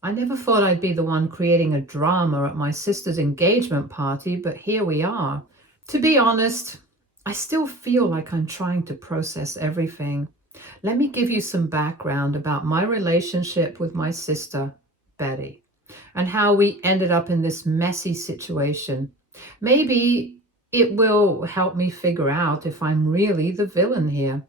I never thought I'd be the one creating a drama at my sister's engagement party, but here we are. To be honest, I still feel like I'm trying to process everything. Let me give you some background about my relationship with my sister, Betty, and how we ended up in this messy situation. Maybe it will help me figure out if I'm really the villain here.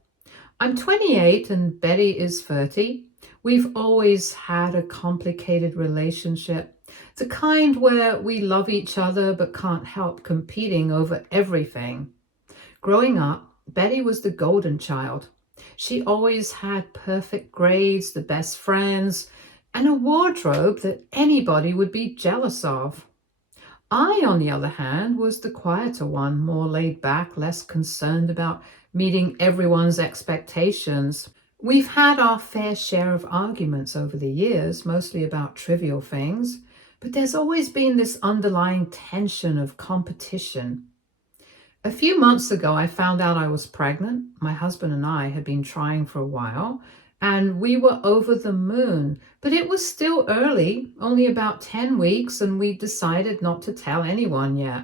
I'm 28 and Betty is 30. We've always had a complicated relationship, the kind where we love each other but can't help competing over everything. Growing up, Betty was the golden child. She always had perfect grades, the best friends, and a wardrobe that anybody would be jealous of. I, on the other hand, was the quieter one, more laid back, less concerned about meeting everyone's expectations. We've had our fair share of arguments over the years, mostly about trivial things, but there's always been this underlying tension of competition. A few months ago, I found out I was pregnant. My husband and I had been trying for a while, and we were over the moon. But it was still early, only about 10 weeks, and we decided not to tell anyone yet.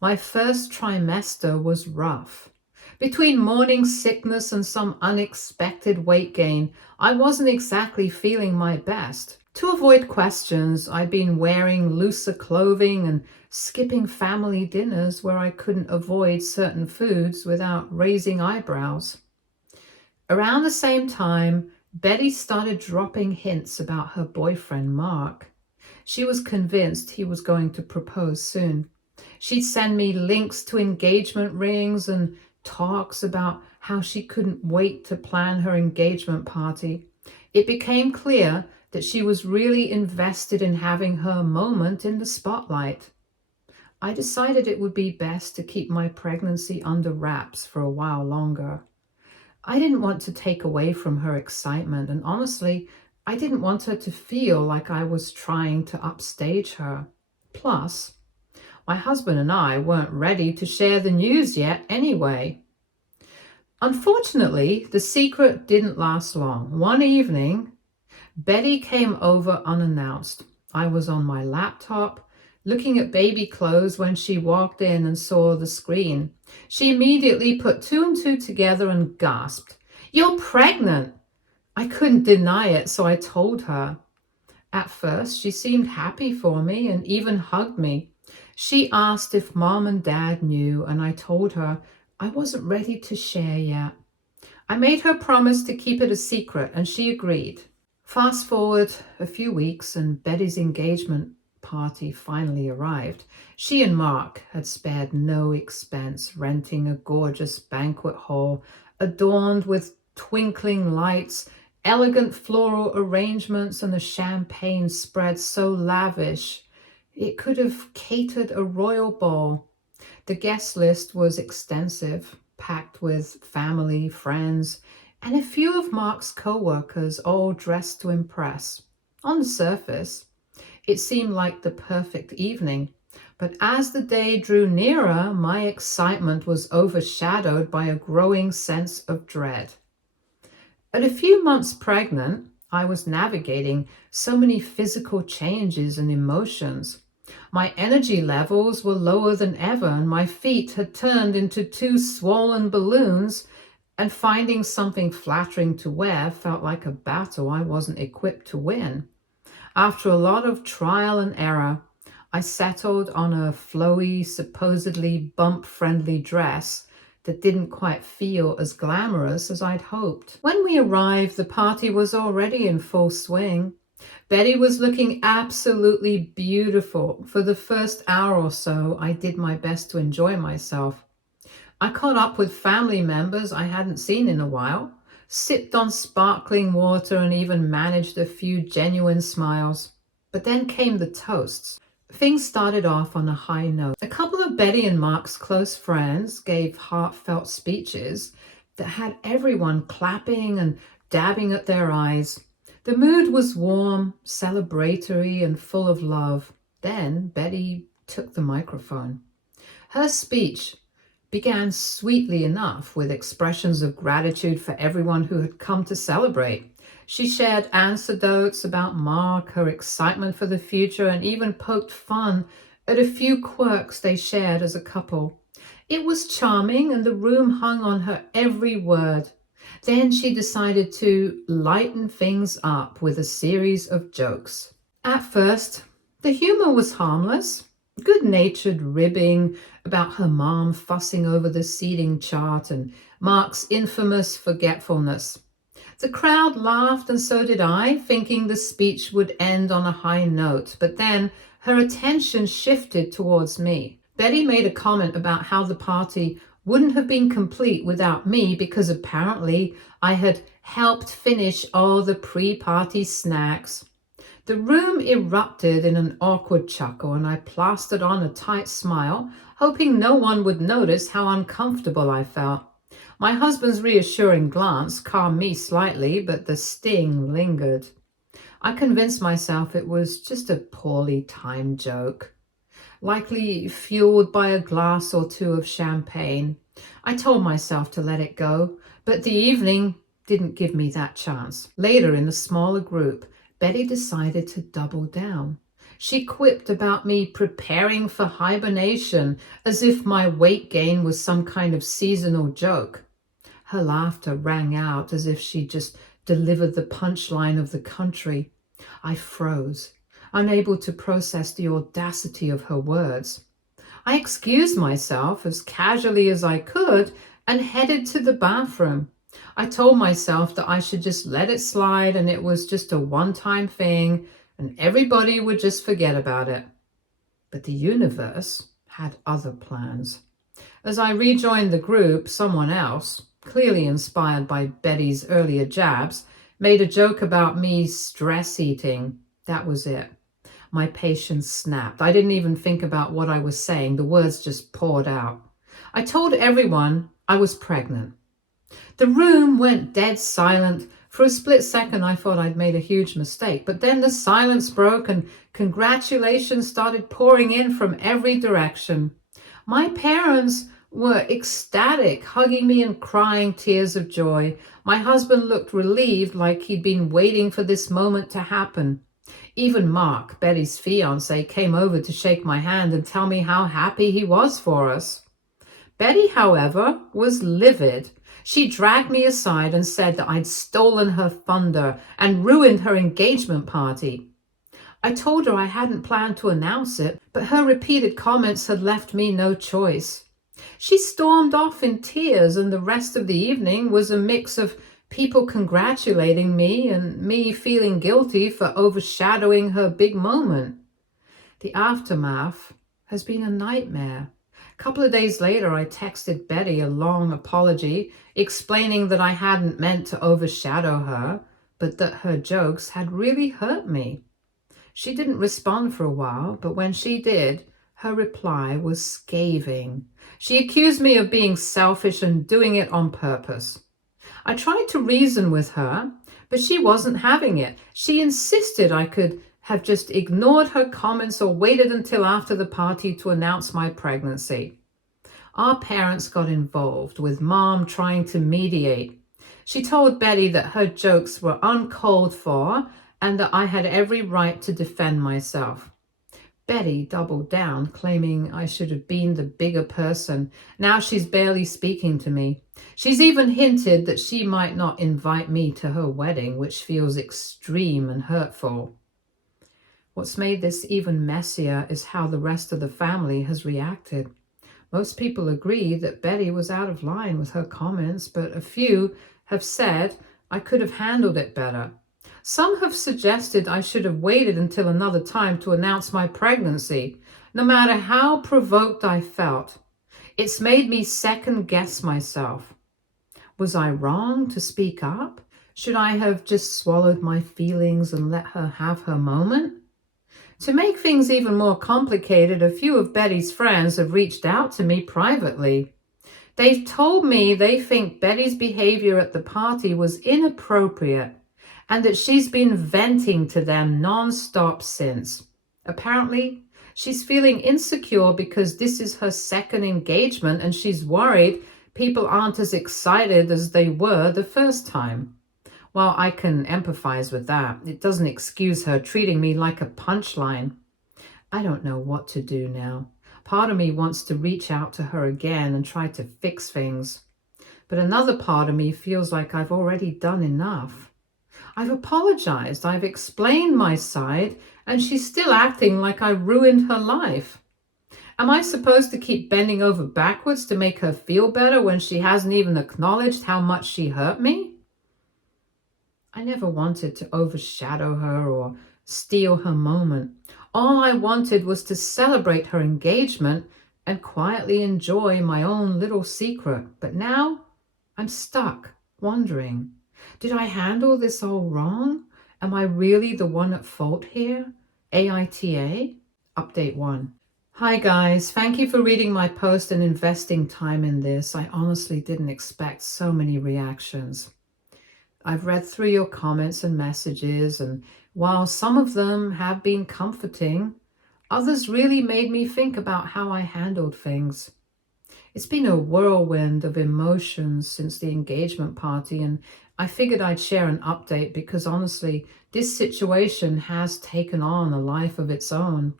My first trimester was rough. Between morning sickness and some unexpected weight gain, I wasn't exactly feeling my best. To avoid questions, I'd been wearing looser clothing and skipping family dinners where I couldn't avoid certain foods without raising eyebrows. Around the same time, Betty started dropping hints about her boyfriend, Mark. She was convinced he was going to propose soon. She'd send me links to engagement rings and talks about how she couldn't wait to plan her engagement party. It became clear that she was really invested in having her moment in the spotlight. I decided it would be best to keep my pregnancy under wraps for a while longer. I didn't want to take away from her excitement, and honestly, I didn't want her to feel like I was trying to upstage her. Plus, my husband and I weren't ready to share the news yet anyway. Unfortunately, the secret didn't last long. One evening, Betty came over unannounced. I was on my laptop, looking at baby clothes when she walked in and saw the screen. She immediately put two and two together and gasped, "You're pregnant!" I couldn't deny it, so I told her. At first, she seemed happy for me and even hugged me. She asked if mom and dad knew, and I told her I wasn't ready to share yet. I made her promise to keep it a secret, and she agreed. Fast forward a few weeks, and Betty's engagement party finally arrived. She and Mark had spared no expense, renting a gorgeous banquet hall adorned with twinkling lights, elegant floral arrangements, and a champagne spread so lavish it could have catered a royal ball. The guest list was extensive, packed with family, friends, and a few of Mark's co-workers, all dressed to impress. On the surface, it seemed like the perfect evening, but as the day drew nearer, my excitement was overshadowed by a growing sense of dread. At a few months pregnant, I was navigating so many physical changes and emotions. My energy levels were lower than ever, and my feet had turned into two swollen balloons, and finding something flattering to wear felt like a battle I wasn't equipped to win. After a lot of trial and error, I settled on a flowy, supposedly bump-friendly dress that didn't quite feel as glamorous as I'd hoped. When we arrived, the party was already in full swing. Betty was looking absolutely beautiful. For the first hour or so, I did my best to enjoy myself. I caught up with family members I hadn't seen in a while, sipped on sparkling water, and even managed a few genuine smiles. But then came the toasts. Things started off on a high note. A couple of Betty and Mark's close friends gave heartfelt speeches that had everyone clapping and dabbing at their eyes. The mood was warm, celebratory, and full of love. Then Betty took the microphone. Her speech began sweetly enough with expressions of gratitude for everyone who had come to celebrate. She shared anecdotes about Mark, her excitement for the future, and even poked fun at a few quirks they shared as a couple. It was charming, and the room hung on her every word. Then she decided to lighten things up with a series of jokes. At first, the humor was harmless, good-natured ribbing about her mom fussing over the seating chart and Mark's infamous forgetfulness. The crowd laughed, and so did I, thinking the speech would end on a high note, but then her attention shifted towards me. Betty made a comment about how the party wouldn't have been complete without me because apparently I had helped finish all the pre-party snacks. The room erupted in an awkward chuckle, and I plastered on a tight smile, hoping no one would notice how uncomfortable I felt. My husband's reassuring glance calmed me slightly, but the sting lingered. I convinced myself it was just a poorly timed joke, likely fueled by a glass or two of champagne. I told myself to let it go, but the evening didn't give me that chance. Later, in a smaller group, Betty decided to double down. She quipped about me preparing for hibernation, as if my weight gain was some kind of seasonal joke. Her laughter rang out as if she just delivered the punchline of the country. I froze, unable to process the audacity of her words. I excused myself as casually as I could and headed to the bathroom. I told myself that I should just let it slide and it was just a one-time thing and everybody would just forget about it. But the universe had other plans. As I rejoined the group, someone else, clearly inspired by Betty's earlier jabs, made a joke about me stress eating. That was it. My patience snapped. I didn't even think about what I was saying. The words just poured out. I told everyone I was pregnant. The room went dead silent. For a split second, I thought I'd made a huge mistake. But then the silence broke and congratulations started pouring in from every direction. My parents were ecstatic, hugging me and crying tears of joy. My husband looked relieved, like he'd been waiting for this moment to happen. Even Mark, Betty's fiancé, came over to shake my hand and tell me how happy he was for us. Betty, however, was livid. She dragged me aside and said that I'd stolen her thunder and ruined her engagement party. I told her I hadn't planned to announce it, but her repeated comments had left me no choice. She stormed off in tears, and the rest of the evening was a mix of people congratulating me and me feeling guilty for overshadowing her big moment. The aftermath has been a nightmare. A couple of days later, I texted Betty a long apology, explaining that I hadn't meant to overshadow her, but that her jokes had really hurt me. She didn't respond for a while, but when she did, her reply was scathing. She accused me of being selfish and doing it on purpose. I tried to reason with her, but she wasn't having it. She insisted I could have just ignored her comments or waited until after the party to announce my pregnancy. Our parents got involved, with Mom trying to mediate. She told Betty that her jokes were uncalled for and that I had every right to defend myself. Betty doubled down, claiming I should have been the bigger person. Now she's barely speaking to me. She's even hinted that she might not invite me to her wedding, which feels extreme and hurtful. What's made this even messier is how the rest of the family has reacted. Most people agree that Betty was out of line with her comments, but a few have said I could have handled it better. Some have suggested I should have waited until another time to announce my pregnancy, no matter how provoked I felt. It's made me second-guess myself. Was I wrong to speak up? Should I have just swallowed my feelings and let her have her moment? To make things even more complicated, a few of Betty's friends have reached out to me privately. They've told me they think Betty's behavior at the party was inappropriate and that she's been venting to them non-stop since. Apparently, she's feeling insecure because this is her second engagement and she's worried people aren't as excited as they were the first time. While I can empathize with that, it doesn't excuse her treating me like a punchline. I don't know what to do now. Part of me wants to reach out to her again and try to fix things. But another part of me feels like I've already done enough. I've apologized, I've explained my side, and she's still acting like I ruined her life. Am I supposed to keep bending over backwards to make her feel better when she hasn't even acknowledged how much she hurt me? I never wanted to overshadow her or steal her moment. All I wanted was to celebrate her engagement and quietly enjoy my own little secret. But now I'm stuck, wondering, did I handle this all wrong? Am I really the one at fault here? AITA? Update 1. Hi guys, thank you for reading my post and investing time in this. I honestly didn't expect so many reactions. I've read through your comments and messages, and while some of them have been comforting, others really made me think about how I handled things. It's been a whirlwind of emotions since the engagement party, and I figured I'd share an update because honestly, this situation has taken on a life of its own.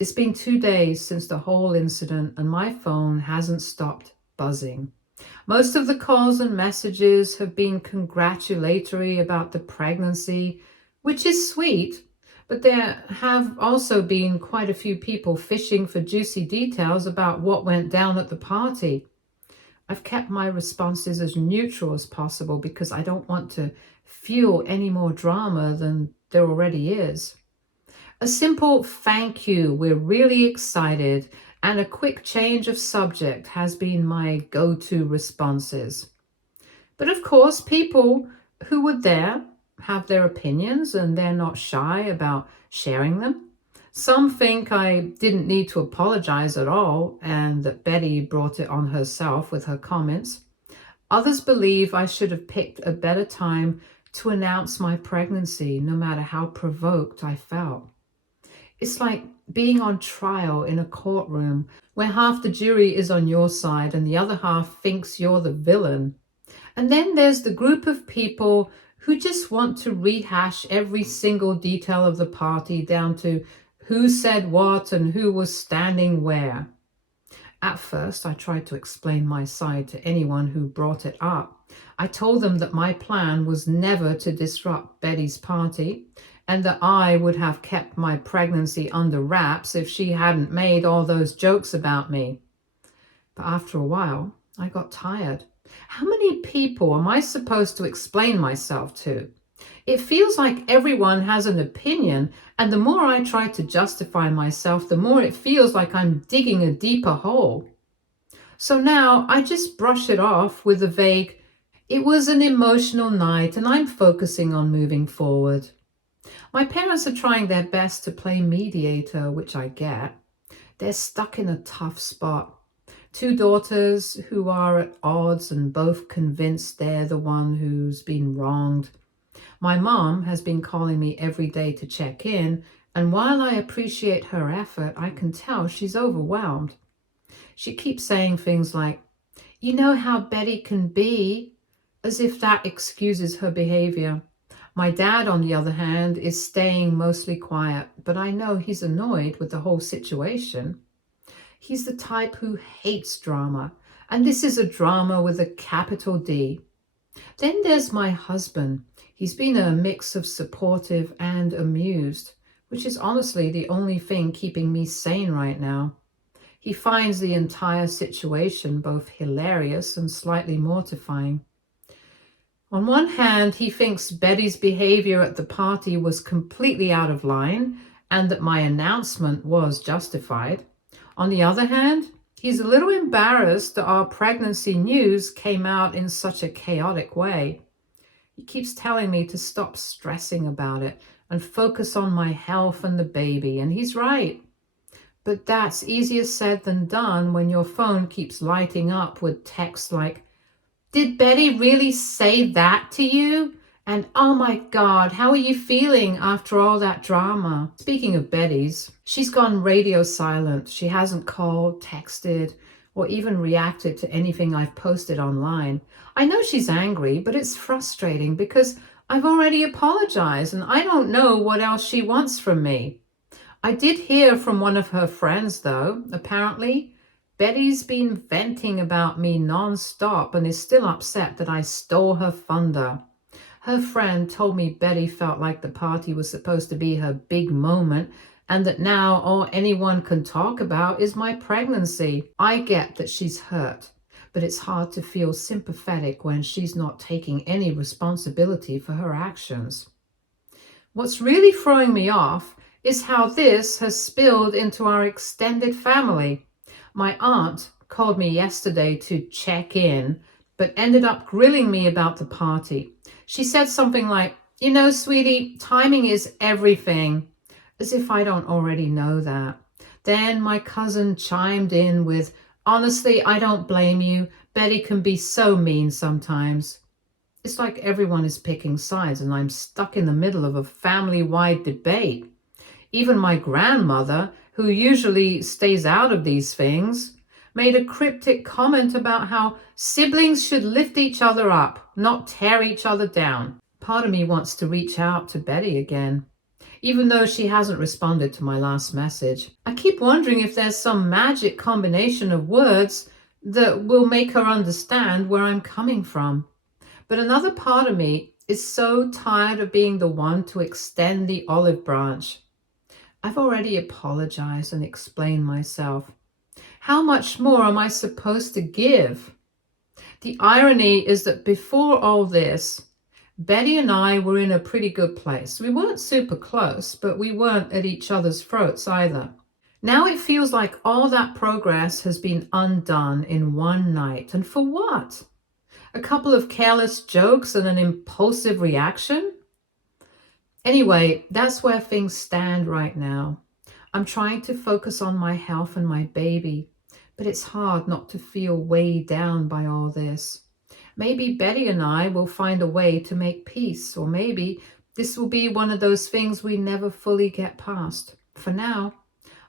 It's been 2 days since the whole incident, and my phone hasn't stopped buzzing. Most of the calls and messages have been congratulatory about the pregnancy, which is sweet, but there have also been quite a few people fishing for juicy details about what went down at the party. I've kept my responses as neutral as possible because I don't want to fuel any more drama than there already is. A simple thank you, we're really excited, and a quick change of subject has been my go-to responses. But of course, people who were there have their opinions and they're not shy about sharing them. Some think I didn't need to apologize at all and that Betty brought it on herself with her comments. Others believe I should have picked a better time to announce my pregnancy, no matter how provoked I felt. It's like being on trial in a courtroom where half the jury is on your side and the other half thinks you're the villain. And then there's the group of people who just want to rehash every single detail of the party down to who said what and who was standing where. At first, I tried to explain my side to anyone who brought it up. I told them that my plan was never to disrupt Betty's party, and that I would have kept my pregnancy under wraps if she hadn't made all those jokes about me. But after a while, I got tired. How many people am I supposed to explain myself to? It feels like everyone has an opinion, and the more I try to justify myself, the more it feels like I'm digging a deeper hole. So now I just brush it off with a vague, it was an emotional night and I'm focusing on moving forward. My parents are trying their best to play mediator, which I get. They're stuck in a tough spot. 2 daughters who are at odds and both convinced they're the one who's been wronged. My mom has been calling me every day to check in, and while I appreciate her effort, I can tell she's overwhelmed. She keeps saying things like, "You know how Betty can be," as if that excuses her behavior. My dad, on the other hand, is staying mostly quiet, but I know he's annoyed with the whole situation. He's the type who hates drama, and this is a drama with a capital D. Then there's my husband. He's been a mix of supportive and amused, which is honestly the only thing keeping me sane right now. He finds the entire situation both hilarious and slightly mortifying. On one hand, he thinks Betty's behavior at the party was completely out of line and that my announcement was justified. On the other hand, he's a little embarrassed that our pregnancy news came out in such a chaotic way. He keeps telling me to stop stressing about it and focus on my health and the baby, and he's right. But that's easier said than done when your phone keeps lighting up with texts like, "Did Betty really say that to you? And oh my God, how are you feeling after all that drama?" Speaking of Betty's, she's gone radio silent. She hasn't called, texted, or even reacted to anything I've posted online. I know she's angry, but it's frustrating because I've already apologized and I don't know what else she wants from me. I did hear from one of her friends, though. Apparently, Betty's been venting about me non-stop and is still upset that I stole her thunder. Her friend told me Betty felt like the party was supposed to be her big moment and that now all anyone can talk about is my pregnancy. I get that she's hurt, but it's hard to feel sympathetic when she's not taking any responsibility for her actions. What's really throwing me off is how this has spilled into our extended family. My aunt called me yesterday to check in, but ended up grilling me about the party. She said something like, "You know, sweetie, timing is everything," as if I don't already know that. Then my cousin chimed in with, "Honestly, I don't blame you. Betty can be so mean sometimes." It's like everyone is picking sides and I'm stuck in the middle of a family-wide debate. Even my grandmother, who usually stays out of these things, made a cryptic comment about how siblings should lift each other up, not tear each other down. Part of me wants to reach out to Betty again, even though she hasn't responded to my last message. I keep wondering if there's some magic combination of words that will make her understand where I'm coming from. But another part of me is so tired of being the one to extend the olive branch. I've already apologized and explained myself. How much more am I supposed to give? The irony is that before all this, Betty and I were in a pretty good place. We weren't super close, but we weren't at each other's throats either. Now it feels like all that progress has been undone in one night. And for what? A couple of careless jokes and an impulsive reaction? Anyway, that's where things stand right now. I'm trying to focus on my health and my baby, but it's hard not to feel weighed down by all this. Maybe Betty and I will find a way to make peace, or maybe this will be one of those things we never fully get past. For now,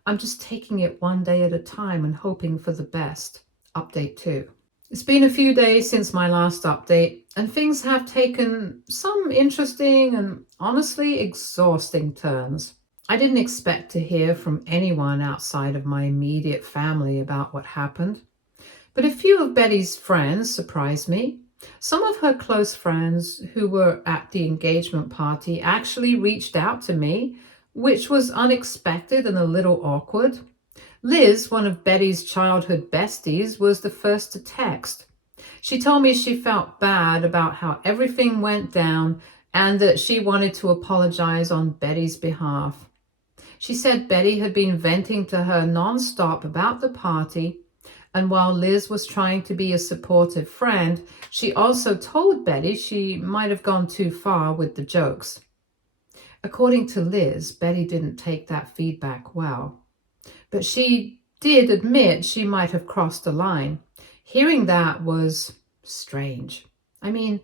I'm just taking it one day at a time and hoping for the best. Update 2. It's been a few days since my last update, and things have taken some interesting and honestly exhausting turns. I didn't expect to hear from anyone outside of my immediate family about what happened, but a few of Betty's friends surprised me. Some of her close friends who were at the engagement party actually reached out to me, which was unexpected and a little awkward. Liz, one of Betty's childhood besties, was the first to text. She told me she felt bad about how everything went down and that she wanted to apologize on Betty's behalf. She said Betty had been venting to her nonstop about the party, and while Liz was trying to be a supportive friend, she also told Betty she might have gone too far with the jokes. According to Liz, Betty didn't take that feedback well, but she did admit she might have crossed a line. Hearing that was strange. I mean,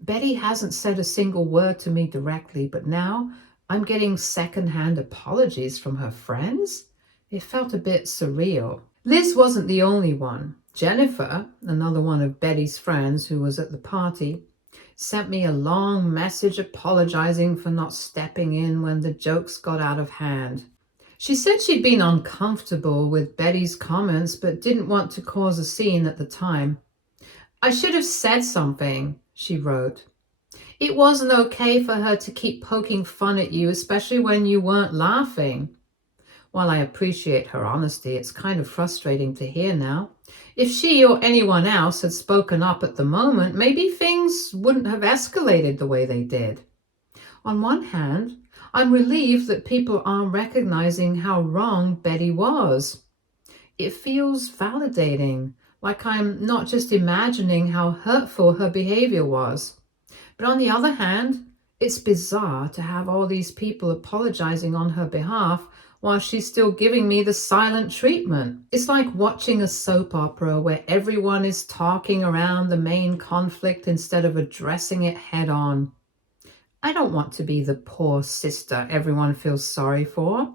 Betty hasn't said a single word to me directly, but now I'm getting secondhand apologies from her friends? It felt a bit surreal. Liz wasn't the only one. Jennifer, another one of Betty's friends who was at the party, sent me a long message apologizing for not stepping in when the jokes got out of hand. She said she'd been uncomfortable with Betty's comments but didn't want to cause a scene at the time. "I should have said something," she wrote. "It wasn't okay for her to keep poking fun at you, especially when you weren't laughing." While I appreciate her honesty, it's kind of frustrating to hear now. If she or anyone else had spoken up at the moment, maybe things wouldn't have escalated the way they did. On one hand, I'm relieved that people are recognizing how wrong Betty was. It feels validating, like I'm not just imagining how hurtful her behavior was. But on the other hand, it's bizarre to have all these people apologizing on her behalf while she's still giving me the silent treatment. It's like watching a soap opera where everyone is talking around the main conflict instead of addressing it head on. I don't want to be the poor sister everyone feels sorry for.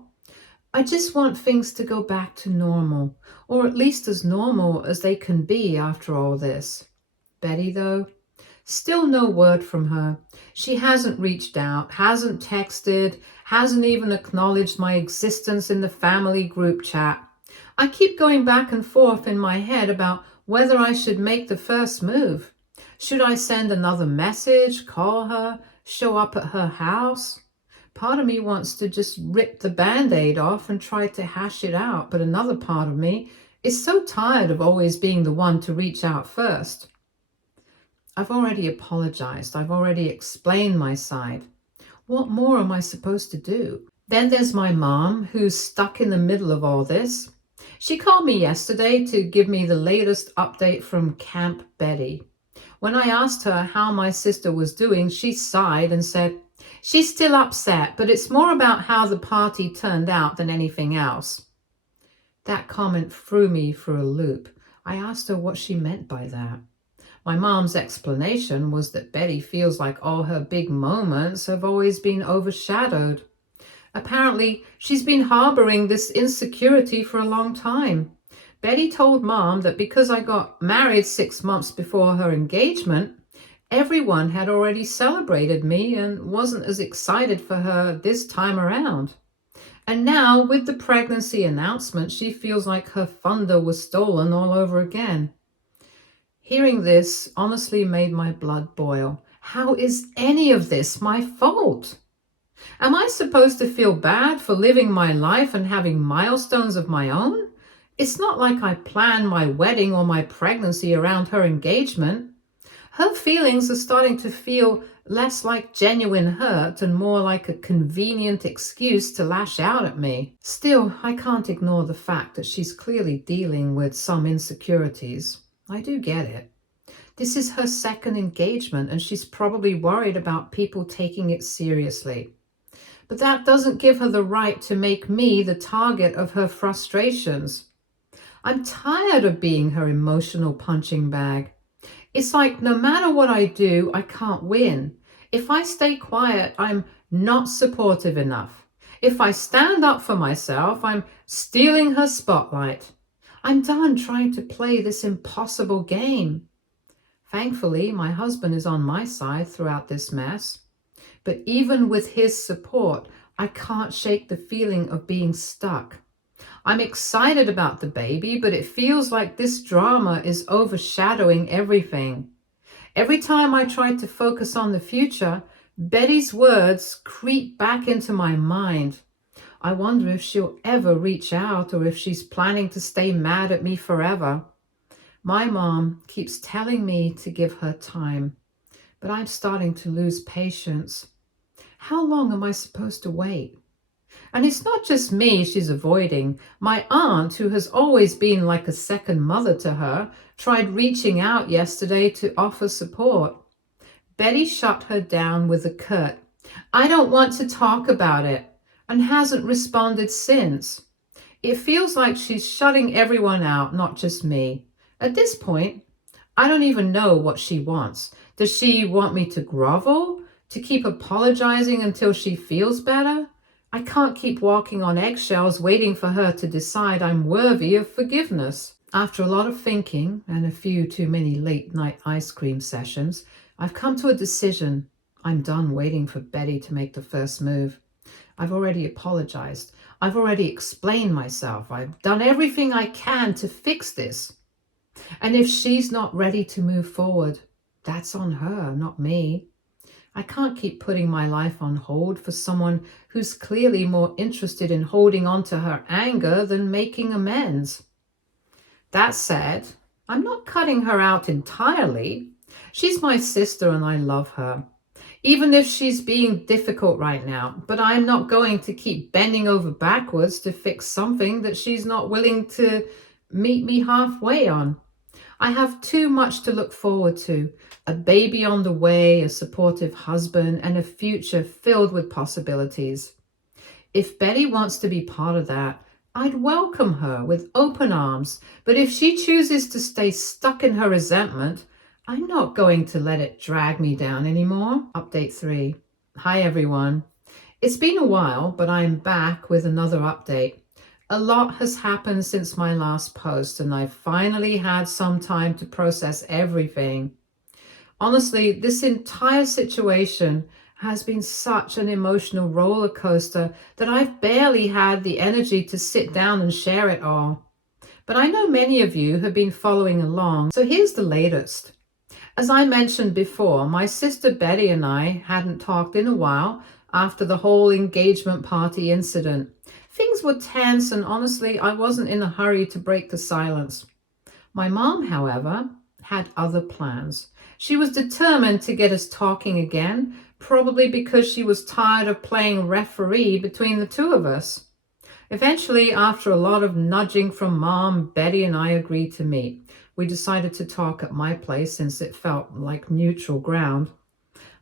I just want things to go back to normal, or at least as normal as they can be after all this. Betty, though, still no word from her. She hasn't reached out, hasn't texted, hasn't even acknowledged my existence in the family group chat. I keep going back and forth in my head about whether I should make the first move. Should I send another message, call her, show up at her house? Part of me wants to just rip the band-aid off and try to hash it out, but another part of me is so tired of always being the one to reach out first. I've already apologized. I've already explained my side. What more am I supposed to do? Then there's my mom, who's stuck in the middle of all this. She called me yesterday to give me the latest update from Camp Betty. When I asked her how my sister was doing, she sighed and said, "She's still upset, but it's more about how the party turned out than anything else." That comment threw me for a loop. I asked her what she meant by that. My mom's explanation was that Betty feels like all her big moments have always been overshadowed. Apparently, she's been harboring this insecurity for a long time. Betty told Mom that because I got married 6 months before her engagement, everyone had already celebrated me and wasn't as excited for her this time around. And now, with the pregnancy announcement, she feels like her thunder was stolen all over again. Hearing this honestly made my blood boil. How is any of this my fault? Am I supposed to feel bad for living my life and having milestones of my own? It's not like I planned my wedding or my pregnancy around her engagement. Her feelings are starting to feel less like genuine hurt and more like a convenient excuse to lash out at me. Still, I can't ignore the fact that she's clearly dealing with some insecurities. I do get it. This is her second engagement, and she's probably worried about people taking it seriously. But that doesn't give her the right to make me the target of her frustrations. I'm tired of being her emotional punching bag. It's like no matter what I do, I can't win. If I stay quiet, I'm not supportive enough. If I stand up for myself, I'm stealing her spotlight. I'm done trying to play this impossible game. Thankfully, my husband is on my side throughout this mess. But even with his support, I can't shake the feeling of being stuck. I'm excited about the baby, but it feels like this drama is overshadowing everything. Every time I try to focus on the future, Betty's words creep back into my mind. I wonder if she'll ever reach out or if she's planning to stay mad at me forever. My mom keeps telling me to give her time, but I'm starting to lose patience. How long am I supposed to wait? And it's not just me she's avoiding. My aunt, who has always been like a second mother to her, tried reaching out yesterday to offer support. Betty shut her down with a curt, "I don't want to talk about it," and hasn't responded since. It feels like she's shutting everyone out, not just me. At this point, I don't even know what she wants. Does she want me to grovel? To keep apologizing until she feels better? I can't keep walking on eggshells waiting for her to decide I'm worthy of forgiveness. After a lot of thinking and a few too many late-night ice cream sessions, I've come to a decision. I'm done waiting for Betty to make the first move. I've already apologized. I've already explained myself. I've done everything I can to fix this. And if she's not ready to move forward, that's on her, not me. I can't keep putting my life on hold for someone who's clearly more interested in holding on to her anger than making amends. That said, I'm not cutting her out entirely. She's my sister and I love her, even if she's being difficult right now. But I'm not going to keep bending over backwards to fix something that she's not willing to meet me halfway on. I have too much to look forward to. A baby on the way, a supportive husband, and a future filled with possibilities. If Betty wants to be part of that, I'd welcome her with open arms. But if she chooses to stay stuck in her resentment, I'm not going to let it drag me down anymore. Update 3. Hi everyone. It's been a while, but I'm back with another update. A lot has happened since my last post, and I've finally had some time to process everything. Honestly, this entire situation has been such an emotional roller coaster that I've barely had the energy to sit down and share it all. But I know many of you have been following along, so here's the latest. As I mentioned before, my sister Betty and I hadn't talked in a while after the whole engagement party incident. Things were tense, and honestly, I wasn't in a hurry to break the silence. My mom, however, had other plans. She was determined to get us talking again, probably because she was tired of playing referee between the two of us. Eventually, after a lot of nudging from Mom, Betty and I agreed to meet. We decided to talk at my place since it felt like neutral ground.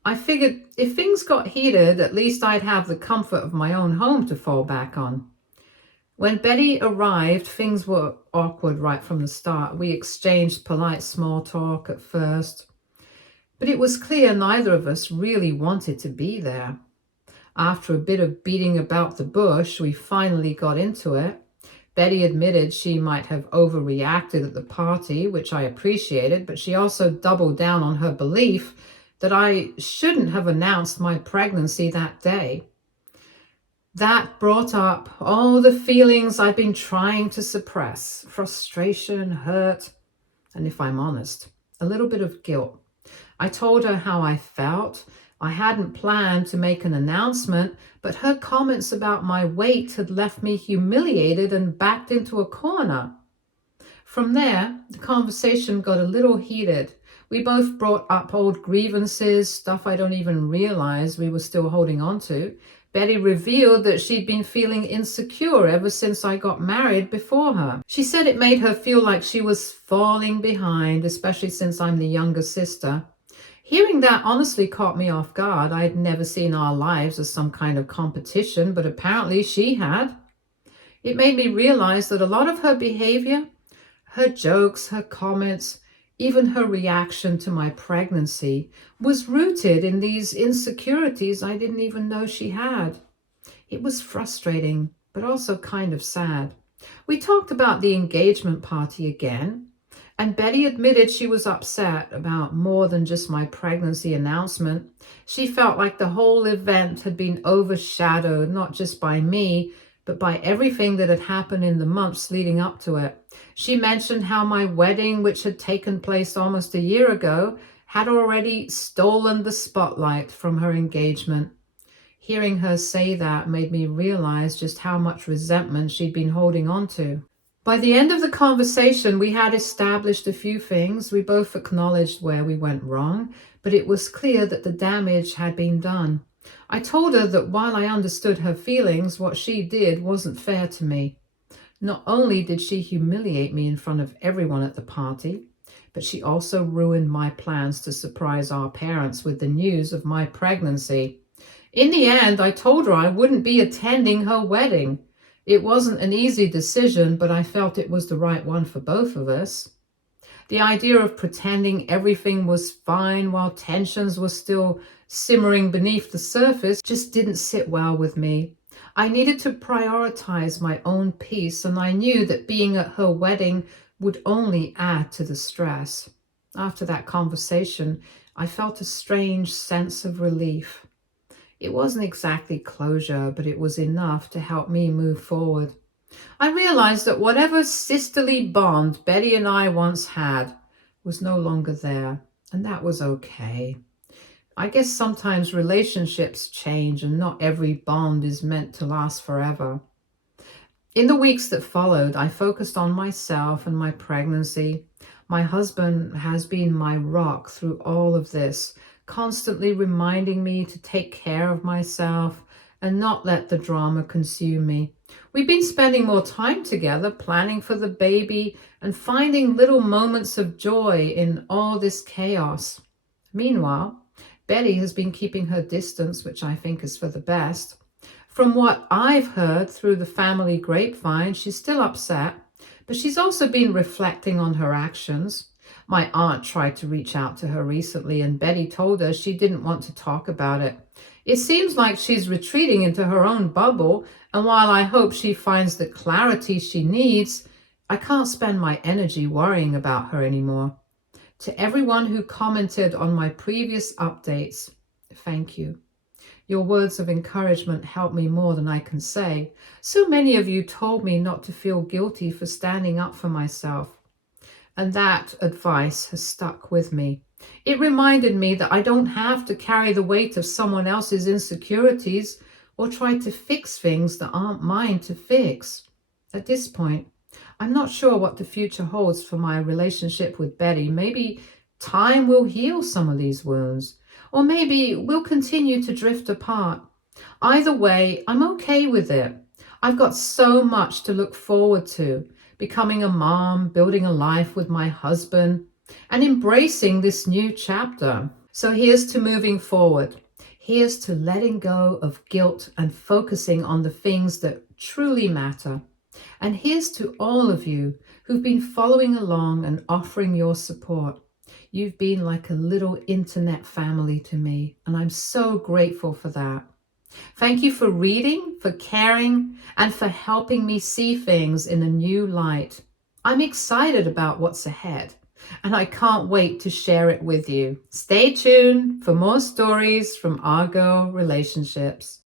I figured if things got heated, at least I'd have the comfort of my own home to fall back on. When Betty arrived, things were awkward right from the start. We exchanged polite small talk at first, but it was clear neither of us really wanted to be there. After a bit of beating about the bush, we finally got into it. Betty admitted she might have overreacted at the party, which I appreciated, but she also doubled down on her belief that I shouldn't have announced my pregnancy that day. That brought up all the feelings I've been trying to suppress: frustration, hurt, and if I'm honest, a little bit of guilt. I told her how I felt. I hadn't planned to make an announcement, but her comments about my weight had left me humiliated and backed into a corner. From there, the conversation got a little heated. We both brought up old grievances, stuff I don't even realize we were still holding on to. Betty revealed that she'd been feeling insecure ever since I got married before her. She said it made her feel like she was falling behind, especially since I'm the younger sister. Hearing that honestly caught me off guard. I had never seen our lives as some kind of competition, but apparently she had. It made me realize that a lot of her behavior, her jokes, her comments, even her reaction to my pregnancy, was rooted in these insecurities I didn't even know she had. It was frustrating, but also kind of sad. We talked about the engagement party again, and Betty admitted she was upset about more than just my pregnancy announcement. She felt like the whole event had been overshadowed, not just by me, but by everything that had happened in the months leading up to it. She mentioned how my wedding, which had taken place almost a year ago, had already stolen the spotlight from her engagement. Hearing her say that made me realize just how much resentment she'd been holding on to. By the end of the conversation, we had established a few things. We both acknowledged where we went wrong, but it was clear that the damage had been done. I told her that while I understood her feelings, what she did wasn't fair to me. Not only did she humiliate me in front of everyone at the party, but she also ruined my plans to surprise our parents with the news of my pregnancy. In the end, I told her I wouldn't be attending her wedding. It wasn't an easy decision, but I felt it was the right one for both of us. The idea of pretending everything was fine while tensions were still simmering beneath the surface just didn't sit well with me. I needed to prioritize my own peace, and I knew that being at her wedding would only add to the stress. After that conversation, I felt a strange sense of relief. It wasn't exactly closure, but it was enough to help me move forward. I realized that whatever sisterly bond Betty and I once had was no longer there, and that was okay. I guess sometimes relationships change and not every bond is meant to last forever. In the weeks that followed, I focused on myself and my pregnancy. My husband has been my rock through all of this, constantly reminding me to take care of myself and not let the drama consume me. We've been spending more time together, planning for the baby and finding little moments of joy in all this chaos. Meanwhile, Betty has been keeping her distance, which I think is for the best. From what I've heard through the family grapevine, she's still upset, but she's also been reflecting on her actions. My aunt tried to reach out to her recently, and Betty told her she didn't want to talk about it. It seems like she's retreating into her own bubble, and while I hope she finds the clarity she needs, I can't spend my energy worrying about her anymore. To everyone who commented on my previous updates, thank you. Your words of encouragement help me more than I can say. So many of you told me not to feel guilty for standing up for myself. And that advice has stuck with me. It reminded me that I don't have to carry the weight of someone else's insecurities or try to fix things that aren't mine to fix. At this point, I'm not sure what the future holds for my relationship with Betty. Maybe time will heal some of these wounds, or maybe we'll continue to drift apart. Either way, I'm okay with it. I've got so much to look forward to. Becoming a mom, building a life with my husband, and embracing this new chapter. So here's to moving forward. Here's to letting go of guilt and focusing on the things that truly matter. And here's to all of you who've been following along and offering your support. You've been like a little internet family to me, and I'm so grateful for that. Thank you for reading, for caring, and for helping me see things in a new light. I'm excited about what's ahead, and I can't wait to share it with you. Stay tuned for more stories from our girl relationships.